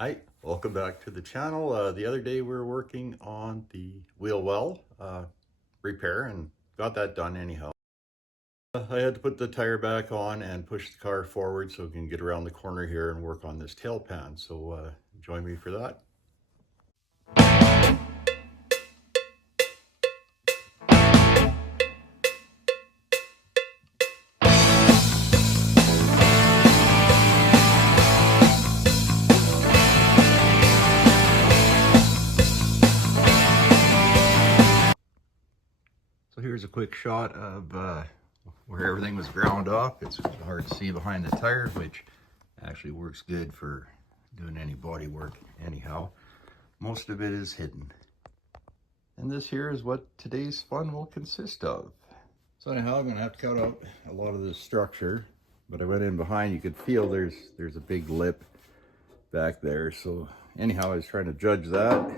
Hi, welcome back to the channel. The other day we were working on the wheel well repair and got that done anyhow. I had to put the tire back on and push the car forward so we can get around the corner here and work on this tail pan. So join me for that. So here's a quick shot of where everything was ground off. It's hard to see behind the tire, which actually works good for doing any body work anyhow. Most of it is hidden. And this here is what today's fun will consist of. So anyhow, I'm gonna have to cut out a lot of this structure, but I went in behind, you could feel there's a big lip back there. So anyhow, I was trying to judge that.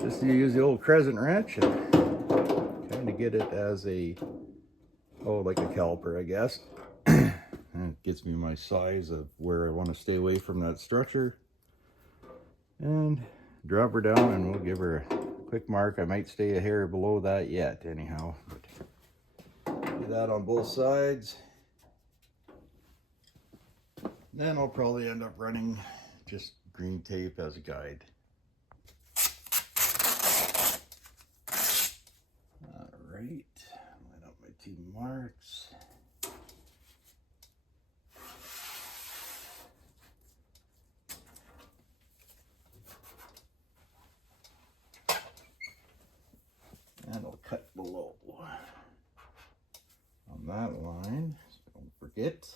Just to use the old crescent wrench and kind of get it as a, like a caliper, I guess. And it gets me my size of where I want to stay away from that structure. And drop her down and we'll give her a quick mark. I might stay a hair below that yet anyhow. But do that on both sides. Then I'll probably end up running just green tape as a guide. All right, line up my two marks. And I'll cut below on that line, so don't forget.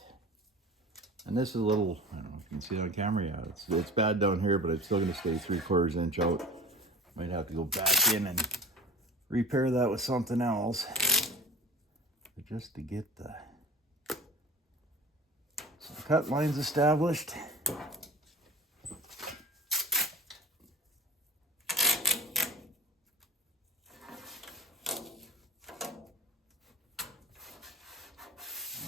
And this is a little, I don't know if you can see it on camera. Yeah, it's bad down here, but I'm still going to stay 3/4 inch out. Might have to go back in and repair that with something else. But just to get some cut lines established.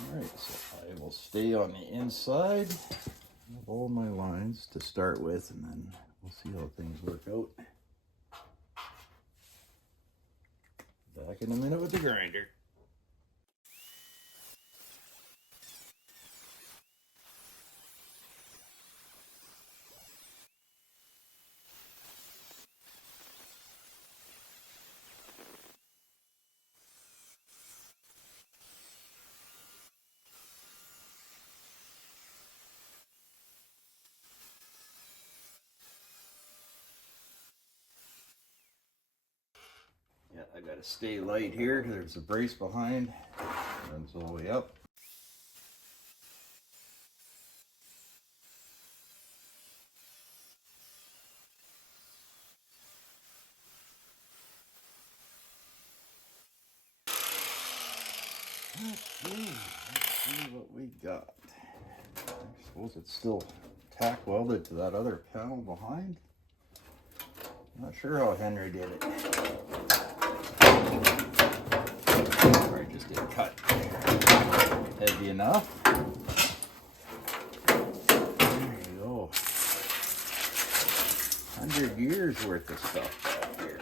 Alright, so I will stay on the inside of all my lines to start with, and then we'll see how things work out. Back in a minute with the grinder. Yeah, I gotta stay light here. There's a brace behind, runs all the way up. Okay, let's see what we got. I suppose it's still tack welded to that other panel behind. Not sure how Henry did it. Or I just didn't cut heavy enough. There you go. 100 years worth of stuff back here.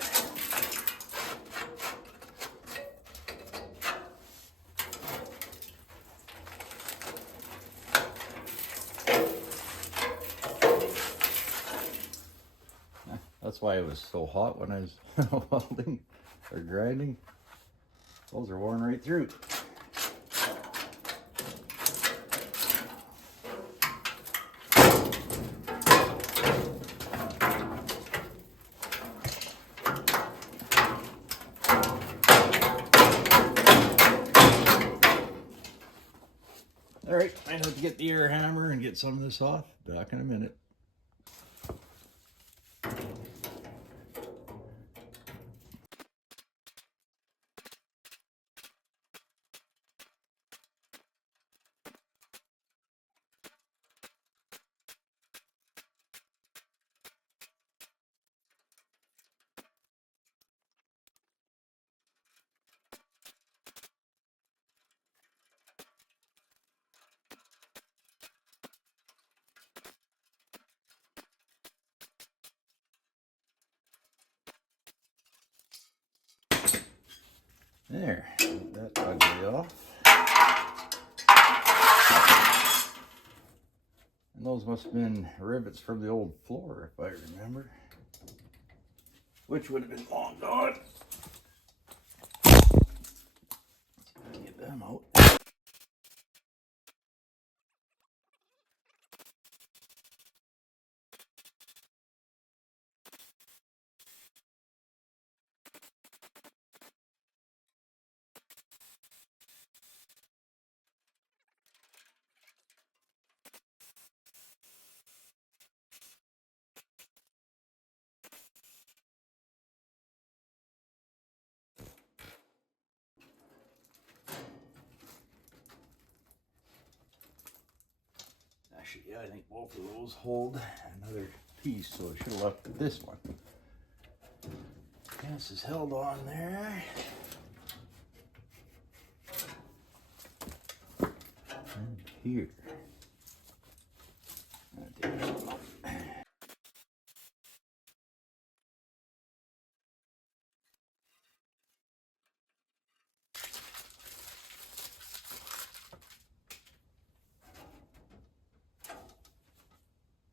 That's why it was so hot when I was welding or grinding. Those are worn right through. All right, I have to get the air hammer and get some of this off. Back in a minute. There, get that ugly off. And those must have been rivets from the old floor, if I remember. Which would have been long gone. Let's get them out. Actually, yeah, I think both of those hold another piece, so I should have left this one. This is held on there. And here.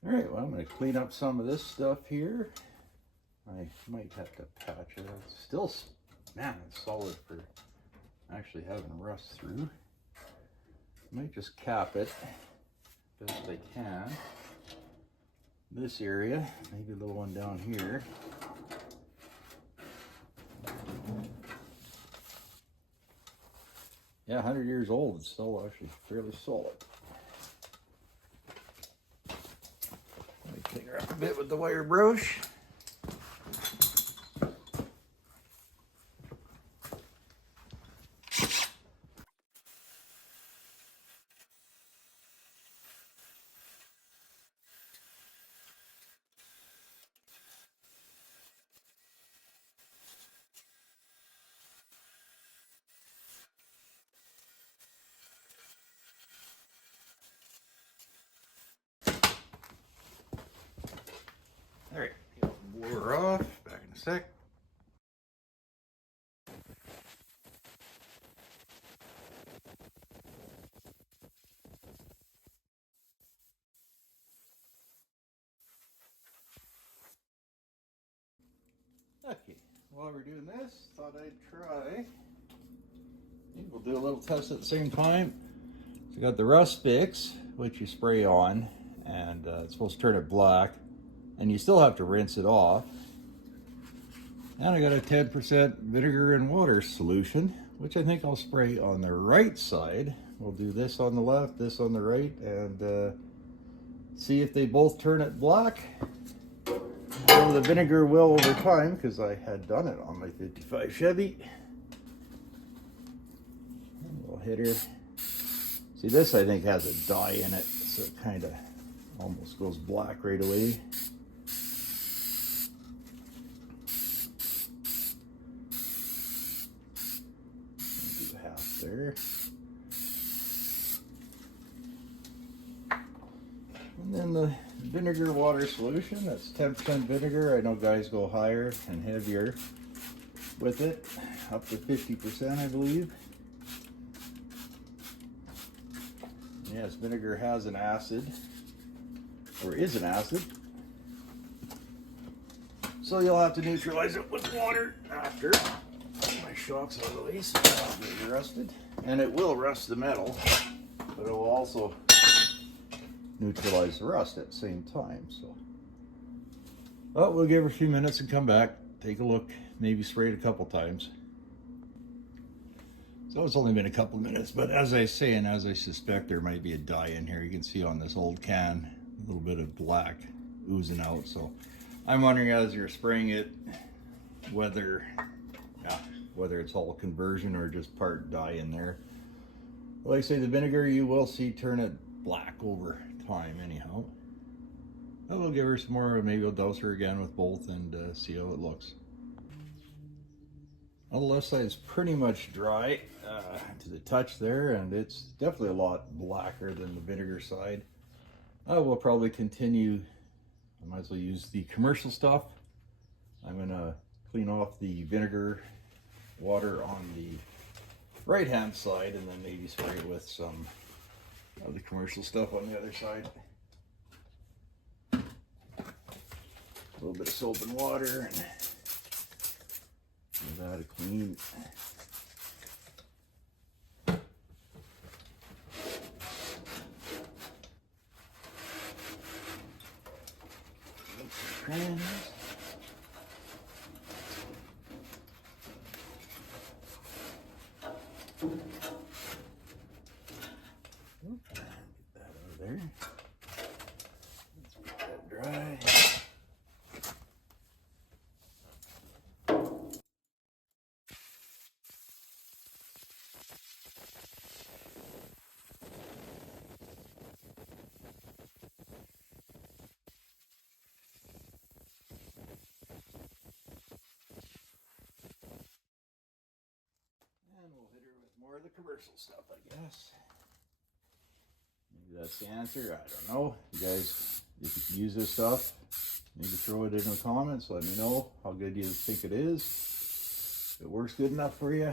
All right, well, I'm going to clean up some of this stuff here. I might have to patch it. It's still, man, it's solid for actually having rust through. Might just cap it best I can. This area, maybe a little one down here. Yeah, 100 years old, it's still actually fairly solid. Let me clean her up a bit with the wire brush. All right, blow her off, back in a sec. Okay, while we're doing this, thought I'd try. We'll do a little test at the same time. So you got the rust fix, which you spray on, and it's supposed to turn it black, and you still have to rinse it off. And I got a 10% vinegar and water solution, which I think I'll spray on the right side. We'll do this on the left, this on the right, and see if they both turn it black. Well, the vinegar will over time, because I had done it on my 55 Chevy. We'll hit her. See, this I think has a dye in it, so it kind of almost goes black right away. Do half there. And then the vinegar water solution, that's 10% vinegar. I know guys go higher and heavier with it, up to 50%, I believe. Yes, vinegar has an acid, or is an acid. So you'll have to neutralize it with water after. My shock's out of the lease, I'll get rusted. And it will rust the metal, but it will also neutralize the rust at the same time. So, well, we'll give her a few minutes and come back, take a look, maybe spray it a couple times. So it's only been a couple minutes, but as I say, and as I suspect, there might be a dye in here. You can see on this old can, a little bit of black oozing out. So I'm wondering, as you're spraying it, whether it's all conversion or just part dye in there. Like I say, the vinegar you will see turn it black over time anyhow. But we'll give her some more, maybe we'll dose her again with both and see how it looks. Well, the left side is pretty much dry to the touch there, and it's definitely a lot blacker than the vinegar side. I will probably continue. I might as well use the commercial stuff. I'm going to clean off the vinegar water on the right hand side, and then maybe spray it with some of the commercial stuff on the other side. A little bit of soap and water, and give that a clean. Crannies. Get that out of there. Let's get that dry. And we'll hit her with more of the commercial stuff, I guess. Maybe that's the answer. I don't know. You guys, if you can use this stuff, maybe throw it in the comments. Let me know how good you think it is. If it works good enough for you.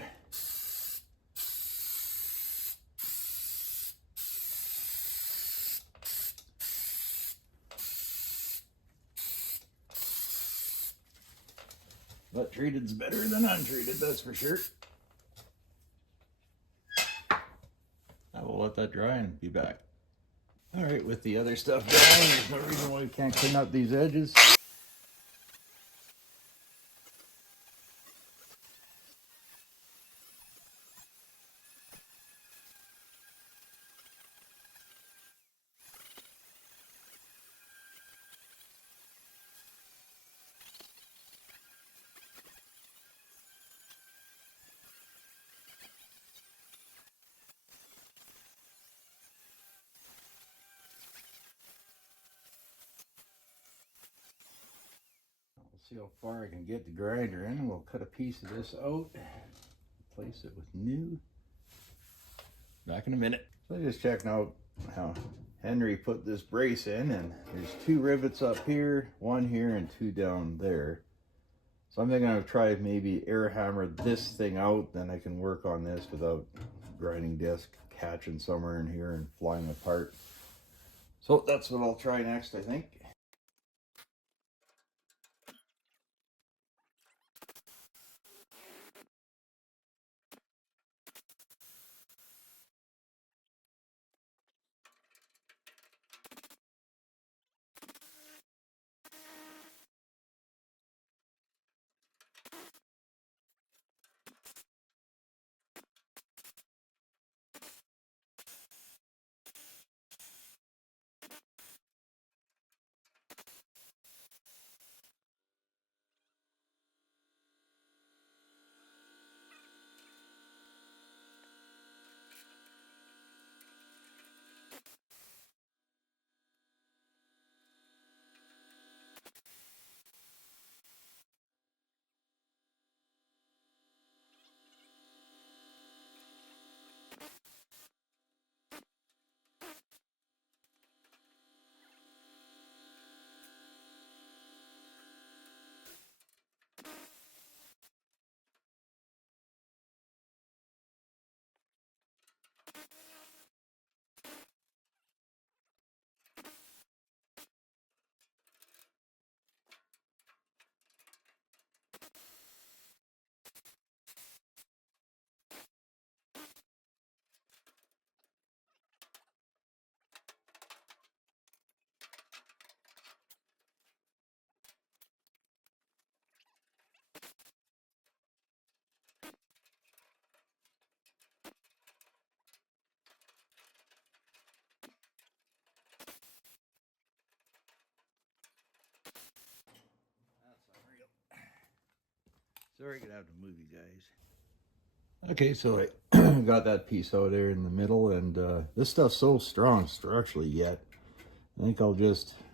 But treated's better than untreated, that's for sure. I will let that dry and be back. All right, with the other stuff drying, there's no reason why we can't clean up these edges. See how far I can get the grinder in. We'll cut a piece of this out, replace it with new. Back in a minute. So just checking out how Henry put this brace in, and there's 2 rivets up here, 1 here, and 2 down there. So I'm thinking I'll try maybe air hammer this thing out, then I can work on this without grinding disc catching somewhere in here and flying apart. So that's what I'll try next, I think. Sorry, gonna have to move you guys. Okay, so I got that piece out there in the middle, and this stuff's so strong structurally yet. I think I'm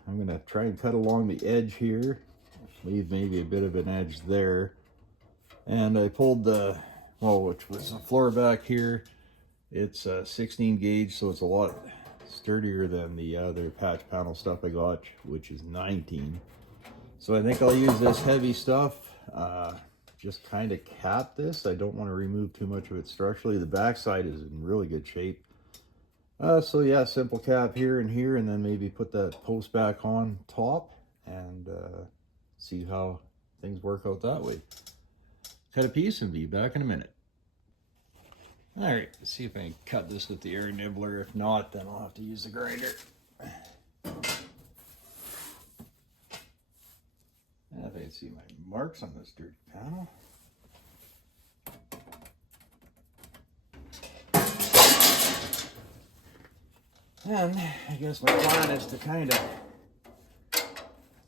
gonna try and cut along the edge here, leave maybe a bit of an edge there. And I pulled which was the floor back here. It's 16 gauge, so it's a lot sturdier than the other patch panel stuff I got, which is 19. So I think I'll use this heavy stuff. just kind of cap this. I don't want to remove too much of it structurally. The backside is in really good shape. So yeah, simple cap here and here, and then maybe put that post back on top and see how things work out that way. Cut a piece and be back in a minute. All right, let's see if I can cut this with the air nibbler. If not, then I'll have to use the grinder. I think I can see my marks on this dirty panel. And I guess my plan is to kind of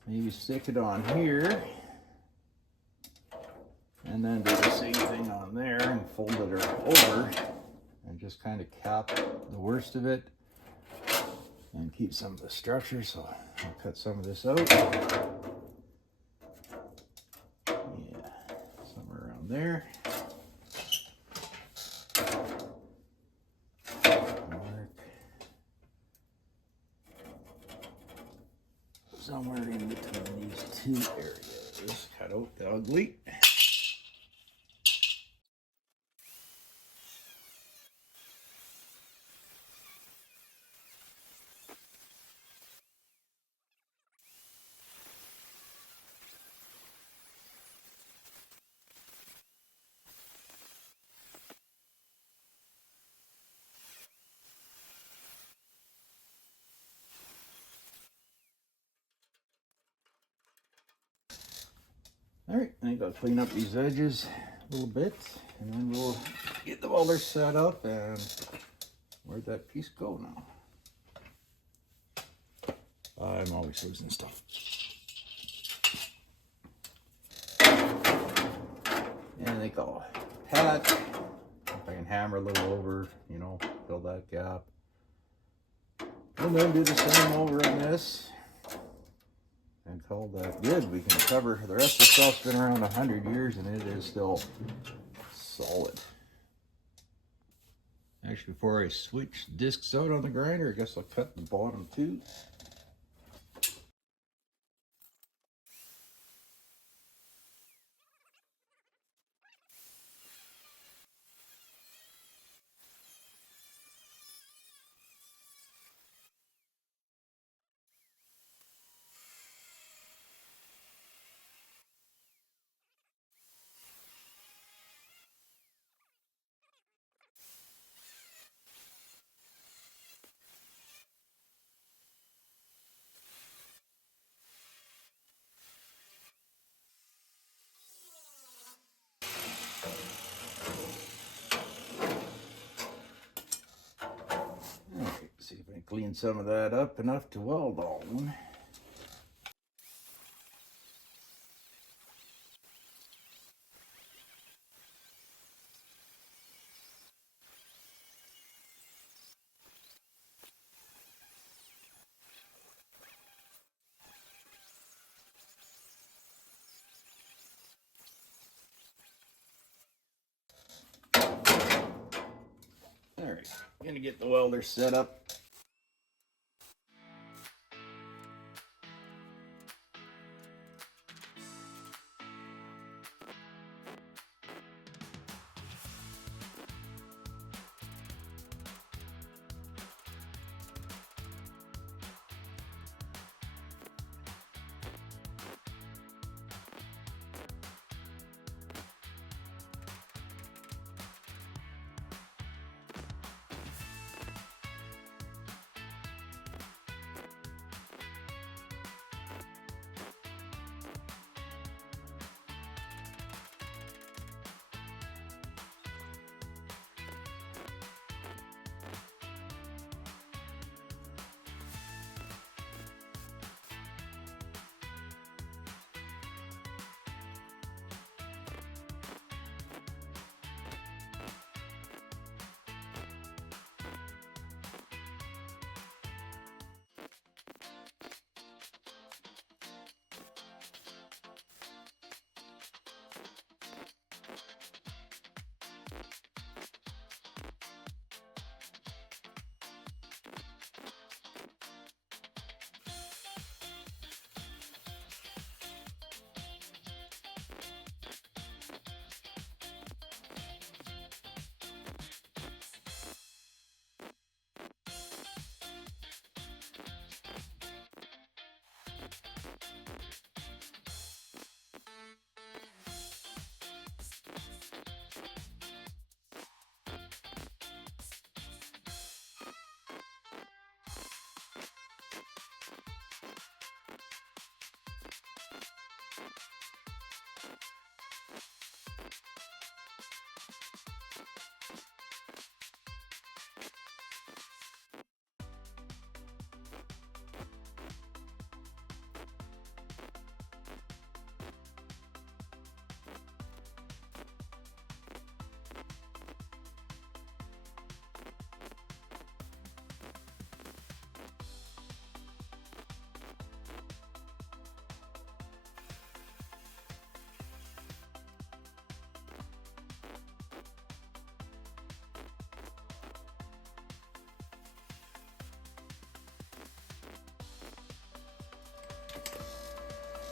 maybe stick it on here and then do the same thing on there and fold it over and just kind of cap the worst of it and keep some of the structure. So I'll cut some of this out. Yeah, somewhere around there. Somewhere in between these two areas. Cut out the ugly. All right, I think I'll clean up these edges a little bit, and then we'll get the welder set up. And where'd that piece go now? I'm always losing stuff. And I think I'll pat. If I can hammer a little over, you know, fill that gap. And then do the same over on this. And call that good. We can cover the rest of the stuff's been around 100 years and it is still solid. Actually, before I switch discs out on the grinder, I guess I'll cut the bottom too. See if I can clean some of that up enough to weld on. All right, I'm gonna get the welder set up.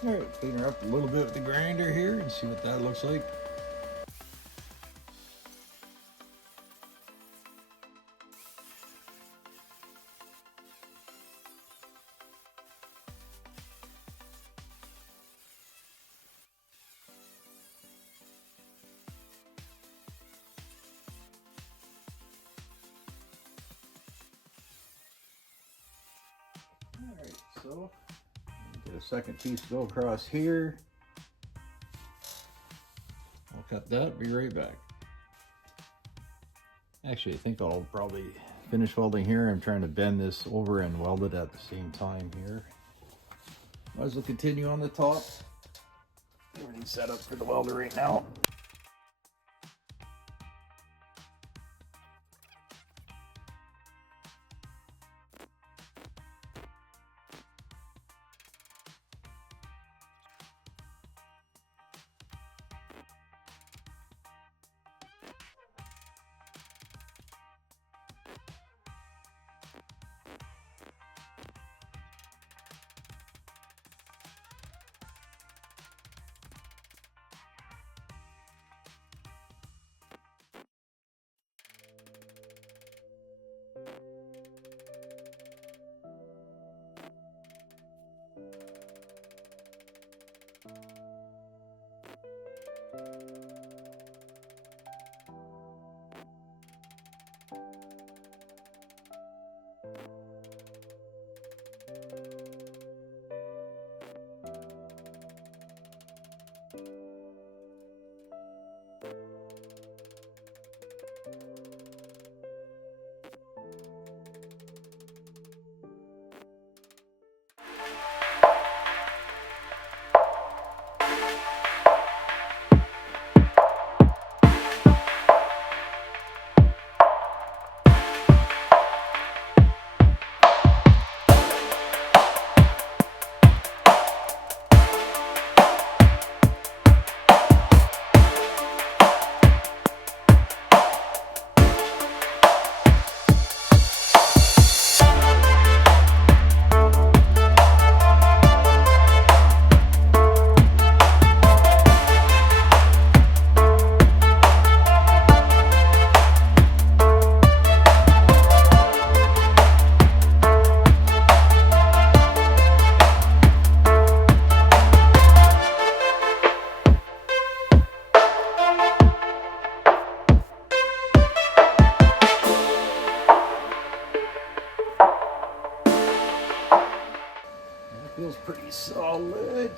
All right, clean her up a little bit with the grinder here and see what that looks like. All right, so get a second piece to go across here. I'll cut that, be right back. Actually, I think I'll probably finish welding here. I'm trying to bend this over and weld it at the same time here. Might as well continue on the top. Everything's set up for the welder right now. Feels pretty solid.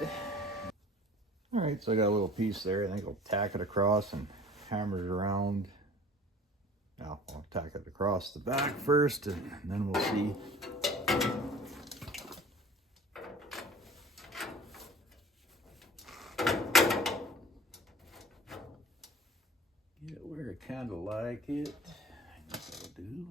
All right, so I got a little piece there. I think I'll tack it across and hammer it around. Now I'll tack it across the back first, and then we'll see. Get it where I kind of like it. I think that'll do.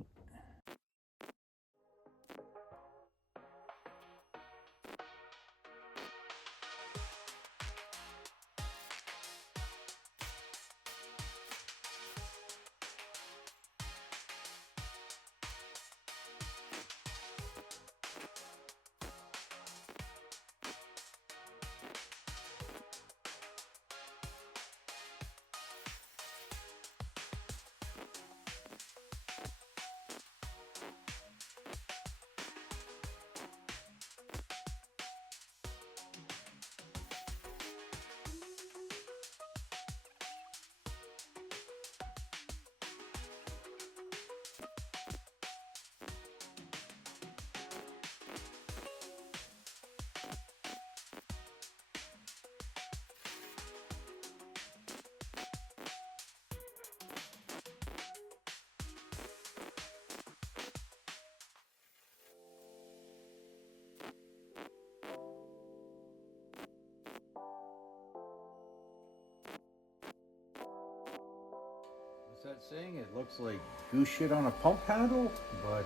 That saying, it looks like goose shit on a pump handle, but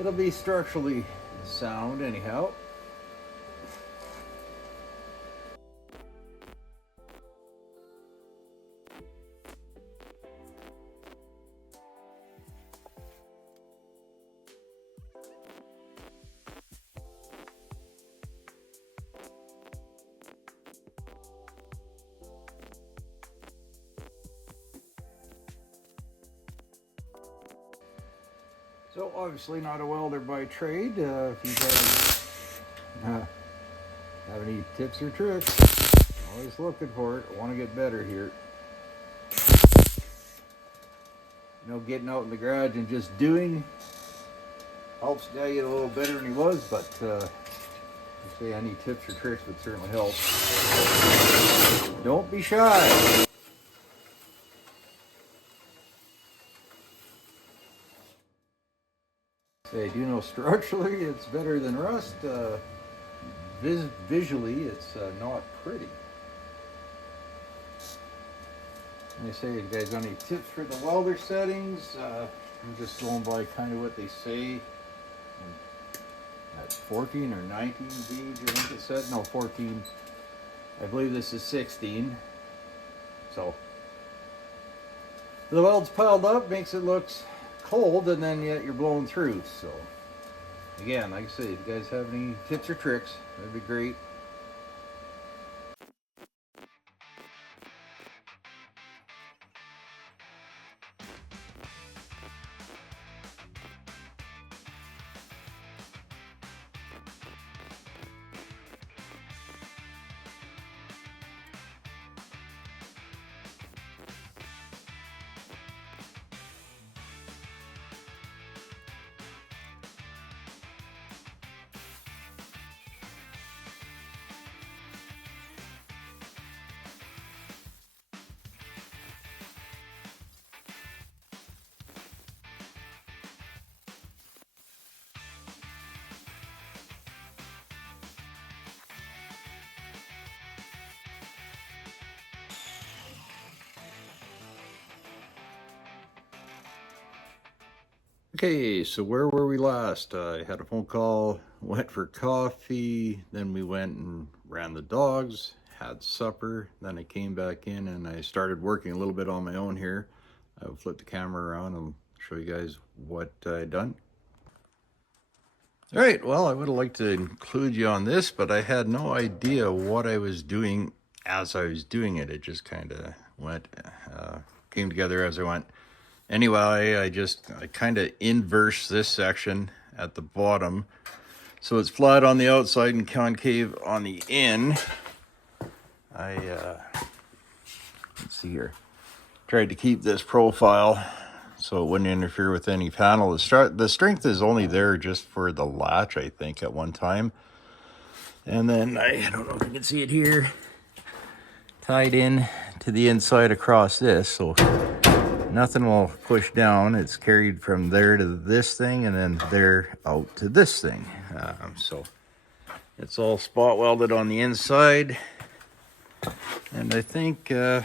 it'll be structurally sound anyhow. So obviously not a welder by trade. If you guys have any tips or tricks, always looking for it. I want to get better here. You know, getting out in the garage and just doing helps the guy get a little better than he was, but I say any tips or tricks would certainly help. Don't be shy. Say, do you know structurally it's better than rust? Visually, it's not pretty. They say, you guys got any tips for the welder settings? I'm just going by kind of what they say. At 14 or 19 gauge, I think it said. No, 14. I believe this is 16. So the weld's piled up, makes it look cold, and then yet you're blowing through. So again, like I say, if you guys have any tips or tricks, that'd be great. Okay, so where were we last? I had a phone call, went for coffee, then we went and ran the dogs, had supper, then I came back in and I started working a little bit on my own here. I'll flip the camera around and show you guys what I'd done. All right, well, I would have liked to include you on this, but I had no idea what I was doing as I was doing it. It just kind of went, came together as I went. Anyway, I kind of inverse this section at the bottom. So it's flat on the outside and concave on the in. Let's see here. Tried to keep this profile so it wouldn't interfere with any panel. The strength is only there just for the latch, I think, at one time. And then, I don't know if you can see it here, tied in to the inside across this. So nothing will push down. It's carried from there to this thing and then there out to this thing. So it's all spot welded on the inside. And I think could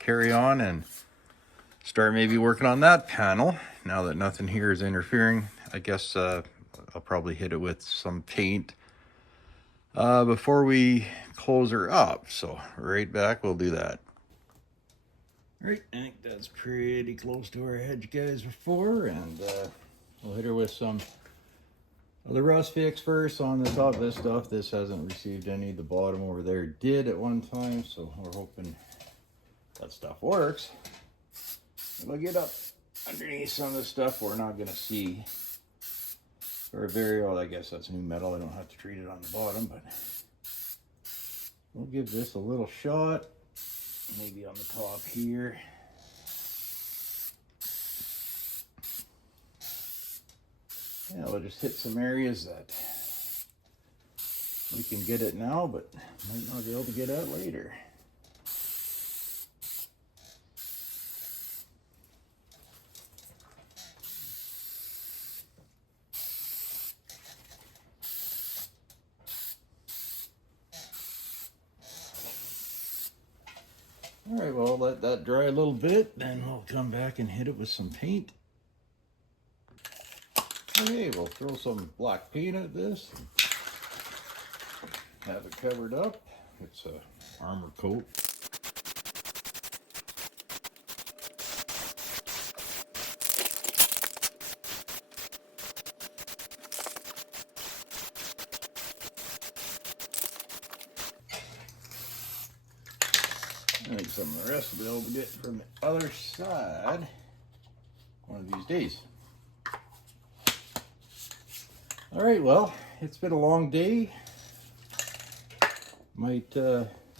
carry on and start maybe working on that panel. Now that nothing here is interfering, I guess I'll probably hit it with some paint before we close her up. So right back, we'll do that. Right, I think that's pretty close to our hedge guys before, and we'll hit her with some of the rust fix first on the top of this stuff. This hasn't received any. The bottom over there did at one time, so we're hoping that stuff works. We'll get up underneath some of the stuff we're not going to see. Or very, well, I guess that's new metal. I don't have to treat it on the bottom, but we'll give this a little shot. Maybe on the top here. Yeah, we'll just hit some areas that we can get it now, but might not be able to get at later. All right, well, let that dry a little bit, then we'll come back and hit it with some paint. Okay, we'll throw some black paint at this and have it covered up. It's a armor coat. I think some of the rest we'll be able to get from the other side one of these days. All right, well, it's been a long day. Might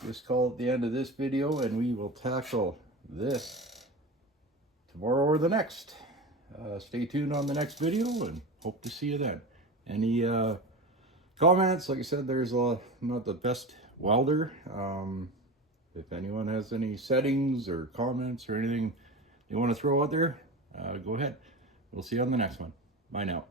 just call it the end of this video, and we will tackle this tomorrow or the next. Stay tuned on the next video, and hope to see you then. Any comments? Like I said, there's not the best welder. If anyone has any settings or comments or anything you want to throw out there, go ahead. We'll see you on the next one. Bye now.